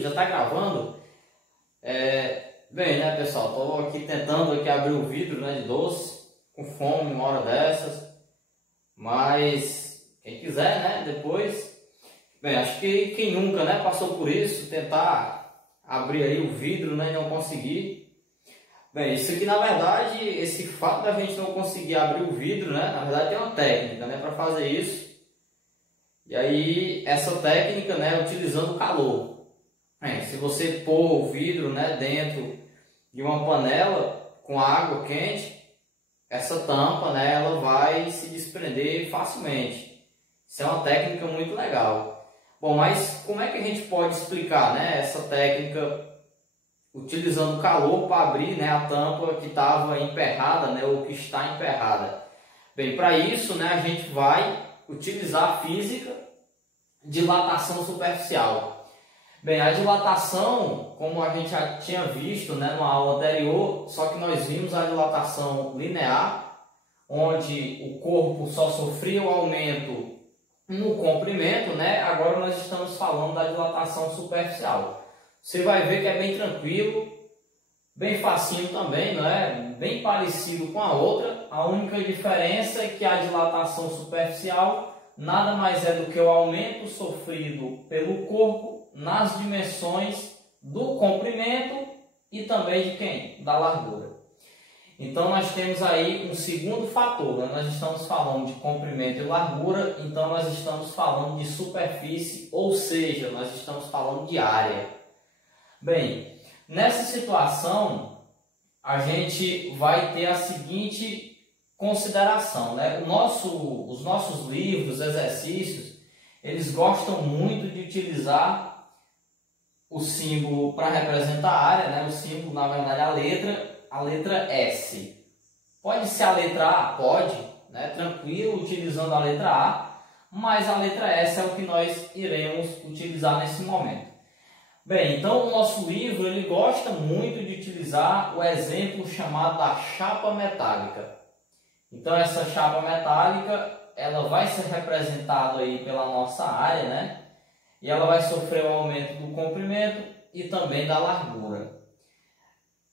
Já tá gravando? Bem, né, pessoal? Tô aqui tentando abrir o vidro, né, de doce, com fome uma hora dessas. Mas quem quiser, né, depois... Bem, acho que quem nunca, né, passou por isso, tentar abrir aí o vidro, né, e não conseguir. Bem, isso aqui, na verdade, esse fato da gente não conseguir abrir o vidro, né, na verdade tem uma técnica, né, para fazer isso. E aí, essa técnica, né, utilizando o calor. Se você pôr o vidro, né, dentro de uma panela com água quente, essa tampa, né, ela vai se desprender facilmente. Isso é uma técnica muito legal. Bom, mas como é que a gente pode explicar, né, essa técnica utilizando calor para abrir, né, a tampa que estava emperrada, né, ou que está emperrada? Bem, para isso, né, a gente vai utilizar a física de dilatação superficial. Bem, a dilatação, como a gente já tinha visto, né, numa aula anterior, só que nós vimos a dilatação linear, onde o corpo só sofria o aumento no comprimento, né? Agora nós estamos falando da dilatação superficial. Você vai ver que é bem tranquilo, bem facinho também, não é? Bem parecido com a outra. A única diferença é que a dilatação superficial nada mais é do que o aumento sofrido pelo corpo nas dimensões do comprimento e também de quem? Da largura. Então nós temos aí um segundo fator, né? Nós estamos falando de comprimento e largura, então nós estamos falando de superfície, ou seja, nós estamos falando de área. Bem, nessa situação a gente vai ter a seguinte consideração, né? Os nossos livros, exercícios, eles gostam muito de utilizar o símbolo para representar a área, né? O símbolo, na verdade, a letra S. Pode ser a letra A? Pode, né? Tranquilo, utilizando a letra A, mas a letra S é o que nós iremos utilizar nesse momento. Bem, então o nosso livro ele gosta muito de utilizar o exemplo chamado da chapa metálica. Então essa chapa metálica ela vai ser representada aí pela nossa área, né? E ela vai sofrer o aumento do comprimento e também da largura.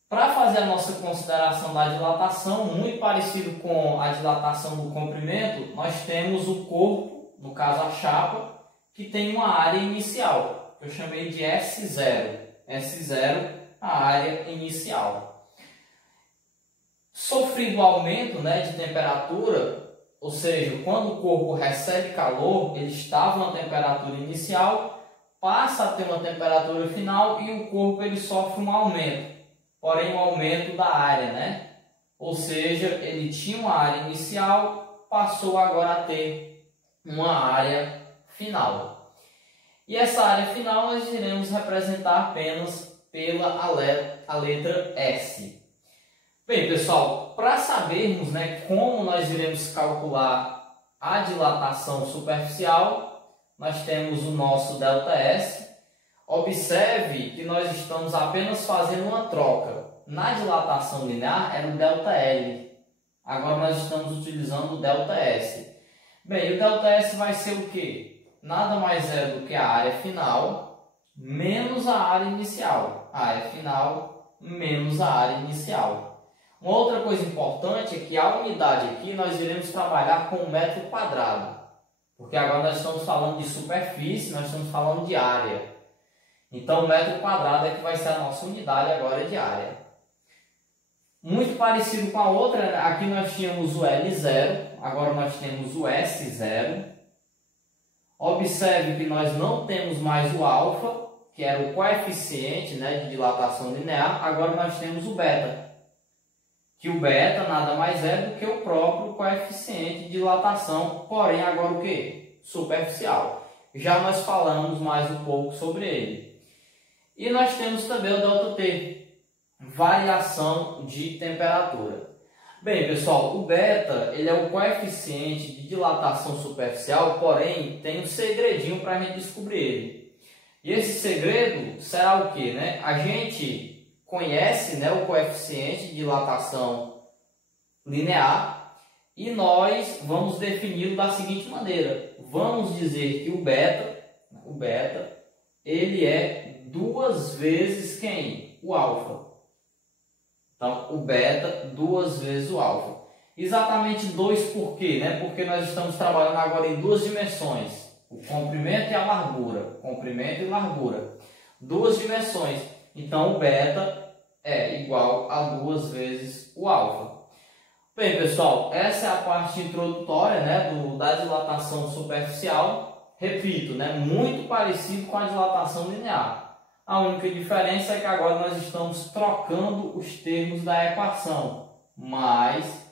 Para fazer a nossa consideração da dilatação, muito parecido com a dilatação do comprimento, nós temos o corpo, no caso a chapa, que tem uma área inicial, que eu chamei de S0. S0, a área inicial. Sofrido o aumento, né, de temperatura, ou seja, quando o corpo recebe calor, ele estava na temperatura inicial, passa a ter uma temperatura final e o corpo ele sofre um aumento, porém um aumento da área, né? Ou seja, ele tinha uma área inicial, passou agora a ter uma área final. E essa área final nós iremos representar apenas pela a letra S. Bem, pessoal, para sabermos, né, como nós iremos calcular a dilatação superficial, nós temos o nosso ΔS. Observe que nós estamos apenas fazendo uma troca. Na dilatação linear era o ΔL. Agora nós estamos utilizando o ΔS. Bem, o ΔS vai ser o quê? Nada mais é do que a área final menos a área inicial. A área final menos a área inicial. Uma outra coisa importante é que a unidade aqui nós iremos trabalhar com metro quadrado, porque agora nós estamos falando de superfície, nós estamos falando de área. Então o metro quadrado é que vai ser a nossa unidade agora de área. Muito parecido com a outra, aqui nós tínhamos o L0, agora nós temos o S0. Observe que nós não temos mais o alfa, que era o coeficiente, né, de dilatação linear, agora nós temos o beta. Que o beta nada mais é do que o próprio coeficiente de dilatação, porém agora o que? Superficial. Já nós falamos mais um pouco sobre ele. E nós temos também o ΔT, variação de temperatura. Bem, pessoal, o beta ele é o coeficiente de dilatação superficial, porém tem um segredinho para a gente descobrir ele. E esse segredo será o que, né? A gente conhece, né, o coeficiente de dilatação linear e nós vamos defini-lo da seguinte maneira. Vamos dizer que o beta ele é duas vezes quem? O alfa. Então, o beta duas vezes o alfa. Exatamente 2 por quê? Né? Porque nós estamos trabalhando agora em duas dimensões. O comprimento e a largura. Comprimento e largura. Duas dimensões. Então, o beta é igual a duas vezes o alfa. Bem, pessoal, essa é a parte introdutória, né, da dilatação superficial. Repito, né, muito parecido com a dilatação linear. A única diferença é que agora nós estamos trocando os termos da equação, mas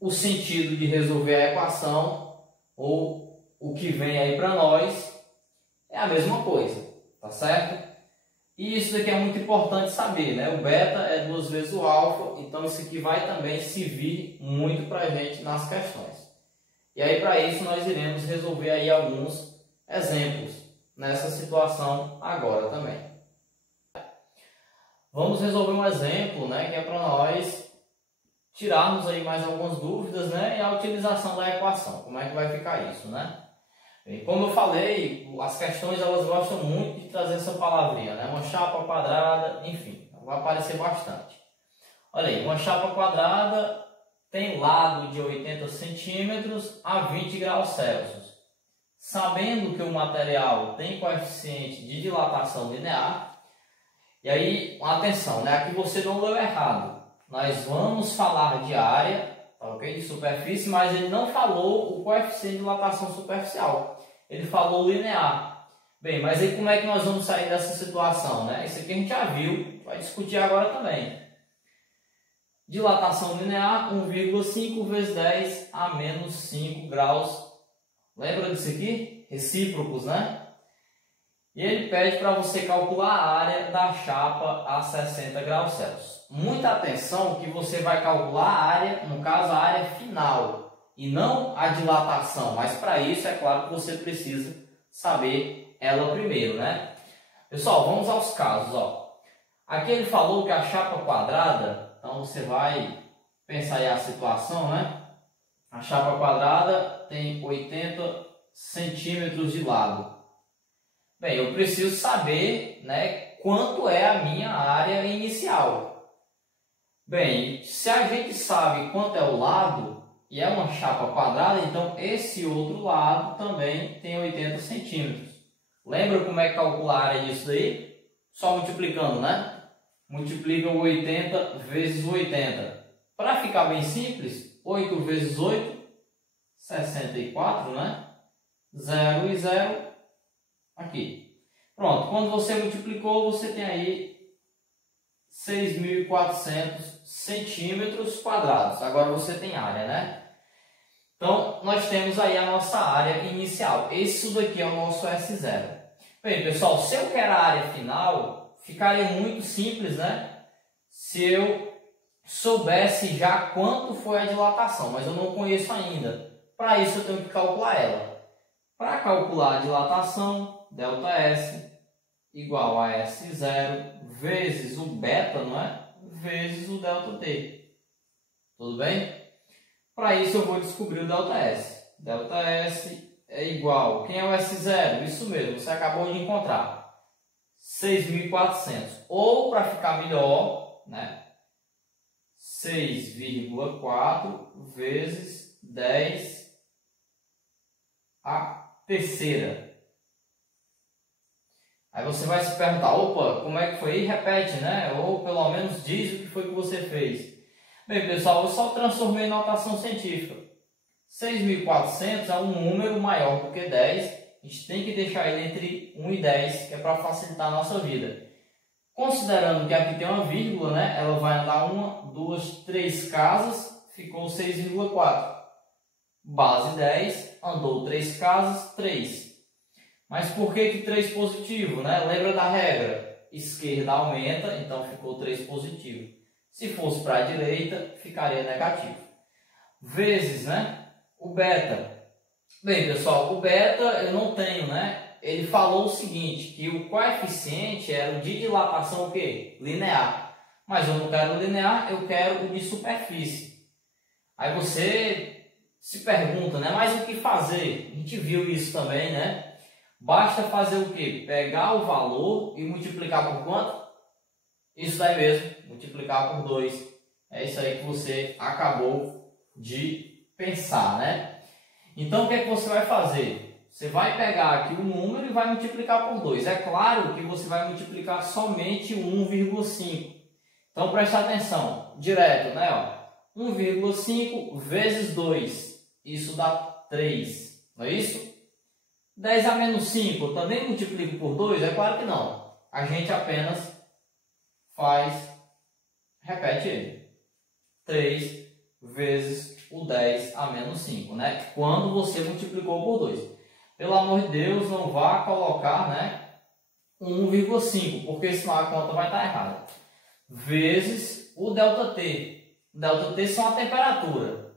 o sentido de resolver a equação, ou o que vem aí para nós, é a mesma coisa, tá certo? E isso daqui é muito importante saber, né? O beta é duas vezes o alfa, então isso aqui vai também servir muito para a gente nas questões. E aí para isso nós iremos resolver aí alguns exemplos nessa situação agora também. Vamos resolver um exemplo, né, que é para nós tirarmos aí mais algumas dúvidas, né, e a utilização da equação. Como é que vai ficar isso, né? Bem, como eu falei, as questões elas gostam muito de trazer essa palavrinha, né? Uma chapa quadrada, enfim, vai aparecer bastante. Olha aí, uma chapa quadrada tem lado de 80 centímetros a 20 graus Celsius. Sabendo que o material tem coeficiente de dilatação linear, e aí, atenção, né? Aqui você não leu errado. Nós vamos falar de área, ok? De superfície, mas ele não falou o coeficiente de dilatação superficial. Ele falou linear. Bem, mas aí como é que nós vamos sair dessa situação, né? Isso aqui a gente já viu, vai discutir agora também. Dilatação linear, 1,5 vezes 10 a menos 5 graus. Lembra disso aqui? Recíprocos, né? E ele pede para você calcular a área da chapa a 60 graus Celsius. Muita atenção que você vai calcular a área, no caso a área final, e não a dilatação. Mas para isso é claro que você precisa saber ela primeiro, né? Pessoal, vamos aos casos, ó. Aqui ele falou que a chapa quadrada, então você vai pensar aí a situação, né? A chapa quadrada tem 80 centímetros de lado. Bem, eu preciso saber, né, quanto é a minha área inicial. Bem, se a gente sabe quanto é o lado e é uma chapa quadrada, então esse outro lado também tem 80 centímetros. Lembra como é que calcula a área disso daí? Só multiplicando, né? Multiplica o 80 vezes o 80. Para ficar bem simples, 8 vezes 8, 64, né? 0 e 0. Aqui. Pronto, quando você multiplicou, você tem aí 6.400 centímetros quadrados. Agora você tem área, né? Então, nós temos aí a nossa área inicial. Isso daqui é o nosso S0. Bem, pessoal, se eu quero a área final, ficaria muito simples, né? Se eu soubesse já quanto foi a dilatação, mas eu não conheço ainda. Para isso, eu tenho que calcular ela. Para calcular a dilatação, ΔS igual a S0 vezes o beta, não é? Vezes o ΔT. Tudo bem? Para isso eu vou descobrir o ΔS. ΔS é igual... Quem é o S0? Isso mesmo, você acabou de encontrar. 6.400. Ou, para ficar melhor, né? 6,4 vezes 10 a terceira. Aí você vai se perguntar, opa, como é que foi? E repete, né? Ou pelo menos diz o que foi que você fez. Bem, pessoal, eu só transformei em notação científica. 6.400 é um número maior do que 10. A gente tem que deixar ele entre 1 e 10, que é para facilitar a nossa vida. Considerando que aqui tem uma vírgula, né? Ela vai andar 1, 2, 3 casas, ficou 6,4. Base 10, andou 3 casas, 3. Mas por que 3 positivo, né? Lembra da regra? Esquerda aumenta, então ficou 3 positivo. Se fosse para a direita, ficaria negativo. Vezes, né? O beta. Bem, pessoal, o beta eu não tenho, né? Ele falou o seguinte, que o coeficiente era o de dilatação o quê? Linear. Mas eu não quero linear, eu quero o de superfície. Aí você se pergunta, né? Mas o que fazer? A gente viu isso também, né? Basta fazer o quê? Pegar o valor e multiplicar por quanto? Isso daí mesmo, multiplicar por 2. É isso aí que você acabou de pensar, né? Então, o que é que você vai fazer? Você vai pegar aqui o número e vai multiplicar por 2. É claro que você vai multiplicar somente 1,5. Então, preste atenção, direto, né? Ó, 1,5 vezes 2, isso dá 3, não é isso? 10 a menos 5, eu também multiplico por 2? É claro que não. A gente apenas repete ele. 3 vezes o 10 a menos 5, né? Quando você multiplicou por 2. Pelo amor de Deus, não vá colocar, né, 1,5, porque senão a conta vai estar errada. Vezes o ΔT. ΔT são a temperatura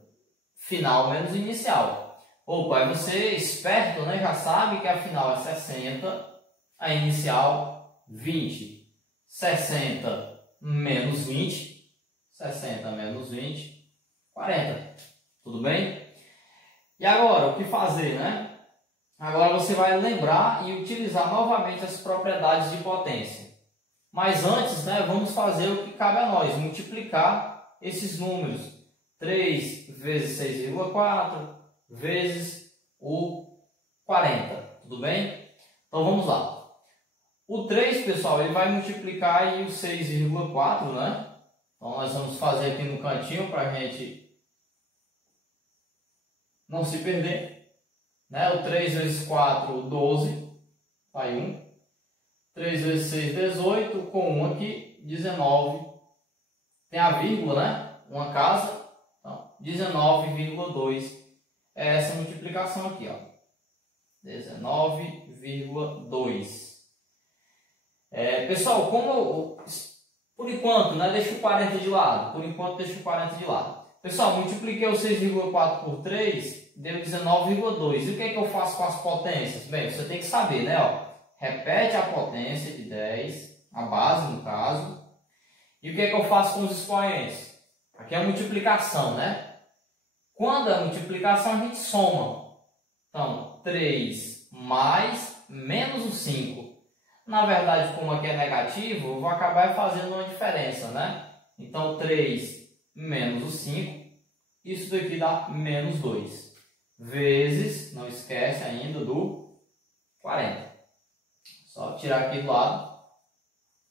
final menos inicial. Opa, aí você, esperto, né, já sabe que a final é 60, a inicial 20. 60 menos 20, 60 menos 20, 40. Tudo bem? E agora, o que fazer, né? Agora você vai lembrar e utilizar novamente as propriedades de potência. Mas antes, né, vamos fazer o que cabe a nós, multiplicar esses números. 3 vezes 6,4 vezes o 40. Tudo bem? Então vamos lá. O 3, pessoal, ele vai multiplicar aí o 6,4, né? Então nós vamos fazer aqui no cantinho para a gente não se perder. Né? O 3 vezes 4, 12, vai 1. 3 vezes 6, 18, com 1 aqui, 19. Tem a vírgula, né? Uma casa, então 19,2. É essa multiplicação aqui, ó. 19,2. Pessoal, por enquanto, né, deixa o 40 de lado. Por enquanto, deixa o 40 de lado. Pessoal, multipliquei o 6,4 por 3, deu 19,2. E o que é que eu faço com as potências? Bem, você tem que saber, né? Ó, repete a potência de 10, a base no caso. E o que é que eu faço com os expoentes? Aqui é a multiplicação, né? Quando é multiplicação, a gente soma. Então, 3 mais menos o 5. Na verdade, como aqui é negativo, eu vou acabar fazendo uma diferença, né? Então, 3 menos o 5, isso daqui dá menos 2. Vezes, não esquece ainda do 40. Só tirar aqui do lado,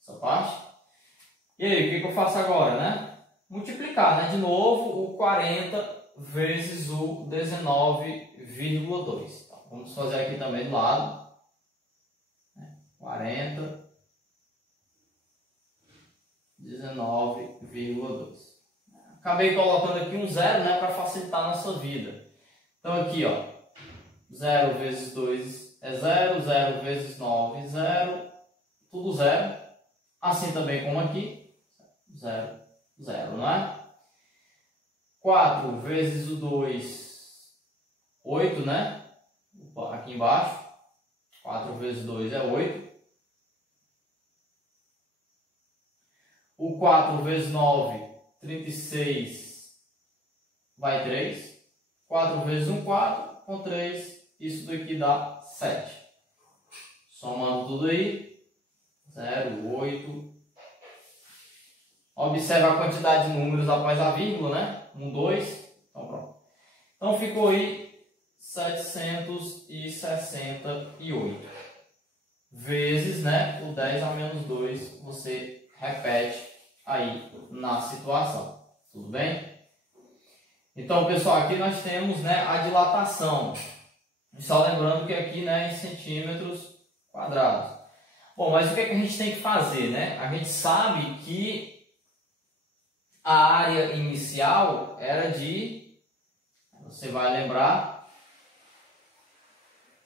essa parte. E aí, o que eu faço agora, né? Multiplicar, né? De novo, o 40 vezes o 19,2. Então, vamos fazer aqui também do lado. 40, 19,2. Acabei colocando aqui um zero, né, para facilitar a nossa vida. Então aqui, ó, 0 vezes 2 é 0, 0 vezes 9, 0, tudo zero. Assim também como aqui, 0, 0, não é? 4 vezes o 2, 8, né? Aqui embaixo, 4 vezes 2 é 8. O 4 vezes 9, 36, vai 3. 4 vezes 1, 4. Com 3, isso daqui dá 7. Somando tudo aí, 0, 8. Observe a quantidade de números após a vírgula, né? 1, 2. Então, pronto. Então, ficou aí 768. Vezes, né? O 10 a menos 2, você repete aí na situação, tudo bem? Então, pessoal, aqui nós temos, né, a dilatação. Só lembrando que aqui, né, em centímetros quadrados. Bom, mas o que é que a gente tem que fazer, né? A gente sabe que a área inicial era de, você vai lembrar,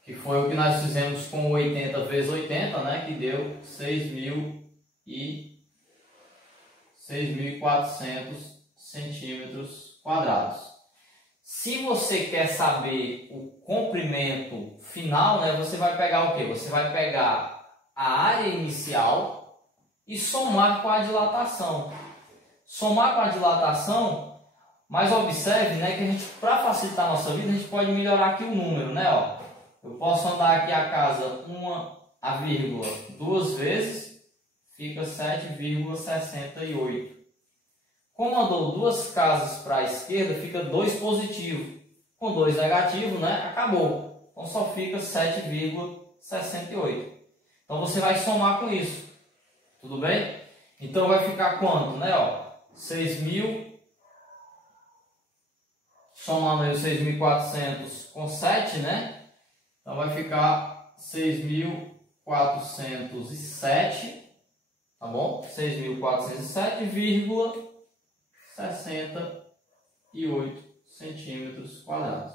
que foi o que nós fizemos com 80 vezes 80, né, que deu 6.400 centímetros quadrados. Se você quer saber o comprimento final, né, você vai pegar o quê? Você vai pegar a área inicial e somar com a dilatação. Somar com a dilatação, mas observe, né, que a gente, para facilitar a nossa vida, a gente pode melhorar aqui o número, né, ó. eu posso andar aqui a casa a vírgula duas vezes, fica 7,68. Como andou duas casas para a esquerda, fica 2 positivo. Com 2 negativo, né? Acabou. Então só fica 7,68. Então você vai somar com isso. Tudo bem? Então vai ficar quanto, né? Ó, 6.000, somando aí os 6.400 com 7, né? Então vai ficar 6.407, tá bom? 6.407,68 centímetros quadrados.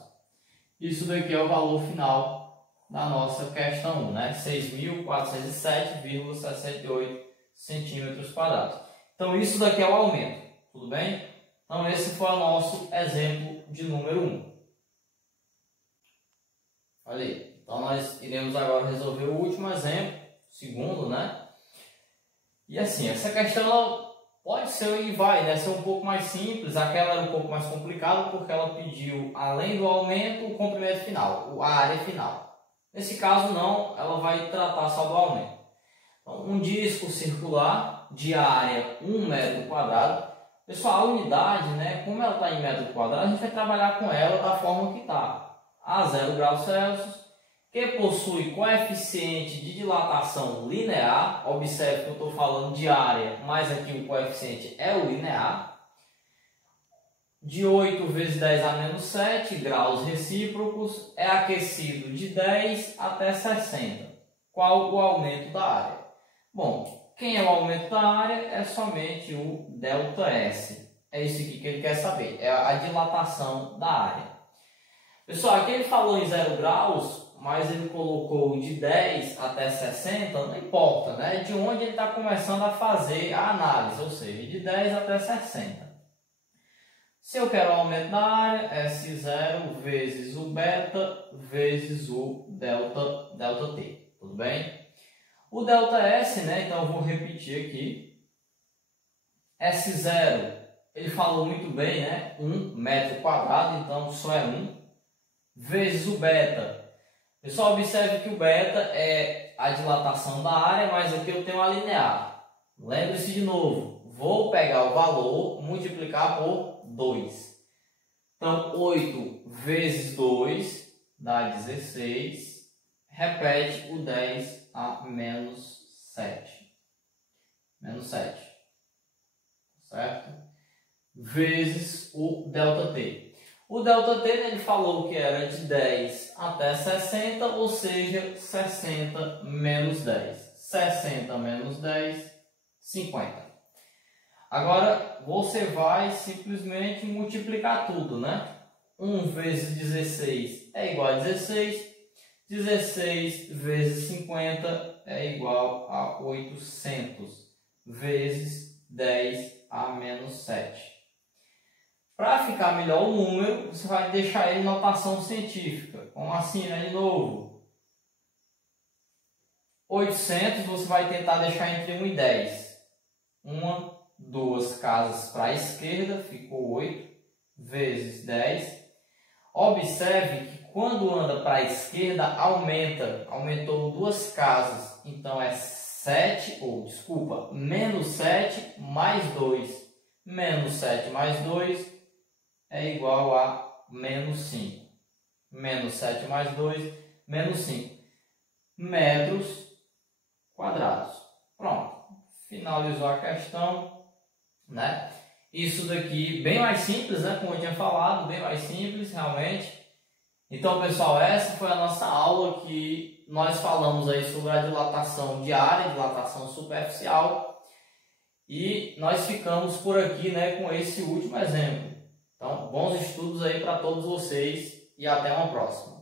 Isso daqui é o valor final da nossa questão 1, né? 6.407,68 centímetros quadrados. Então isso daqui é o aumento, tudo bem? Então esse foi o nosso exemplo de número 1. Olha aí. Então nós iremos agora resolver o último exemplo, segundo, né? E assim, essa questão pode ser e vai, né, ser um pouco mais simples. Aquela era um pouco mais complicada porque ela pediu, além do aumento, o comprimento final, a área final. Nesse caso não, ela vai tratar só do aumento. Então, um disco circular de área 1 metro quadrado. Pessoal, a unidade, né, como ela está em metro quadrado, a gente vai trabalhar com ela da forma que está. A 0 graus Celsius, que possui coeficiente de dilatação linear. Observe que eu estou falando de área, mas aqui o coeficiente é o linear. De 8 vezes 10 a menos 7 graus recíprocos, é aquecido de 10 até 60. Qual o aumento da área? Bom, quem é o aumento da área? É somente o ΔS. É isso aqui que ele quer saber, é a dilatação da área. Pessoal, aqui ele falou em 0 graus, mas ele colocou de 10 até 60, não importa, né? De onde ele está começando a fazer a análise, ou seja, de 10 até 60. Se eu quero o aumento da área, S0 vezes o beta vezes o ΔT, tudo bem? O ΔS, né? Então eu vou repetir aqui. S0, ele falou muito bem, né? 1 metro quadrado, então só é 1. Vezes o beta. Pessoal, observe que o beta é a dilatação da área, mas aqui eu tenho a linear. Lembre-se de novo, vou pegar o valor, multiplicar por 2. Então, 8 vezes 2 dá 16. Repete o 10 a menos 7. Menos 7. Certo? Vezes o ΔT. O ΔT, ele falou que era de 10 até 60, ou seja, 60 menos 10. 60 menos 10, 50. Agora, você vai simplesmente multiplicar tudo, né? 1 vezes 16 é igual a 16. 16 vezes 50 é igual a 800 vezes 10 a menos 7. Para ficar melhor o número, você vai deixar ele em notação científica. Como assim, né? De novo. 800 você vai tentar deixar entre 1 e 10. 2 casas para a esquerda, ficou 8, vezes 10. Observe que quando anda para a esquerda, aumentou 2 casas. Então é 7, menos 7 mais 2. Menos 7 mais 2 é igual a menos 5. Menos 7 mais 2, menos 5 metros quadrados. Pronto. Finalizou a questão, né? Isso daqui bem mais simples, né? Como eu tinha falado, bem mais simples, realmente. Então, pessoal, essa foi a nossa aula que nós falamos aí sobre a dilatação de área, dilatação superficial. E nós ficamos por aqui, né, com esse último exemplo. Então, bons estudos aí para todos vocês e até uma próxima.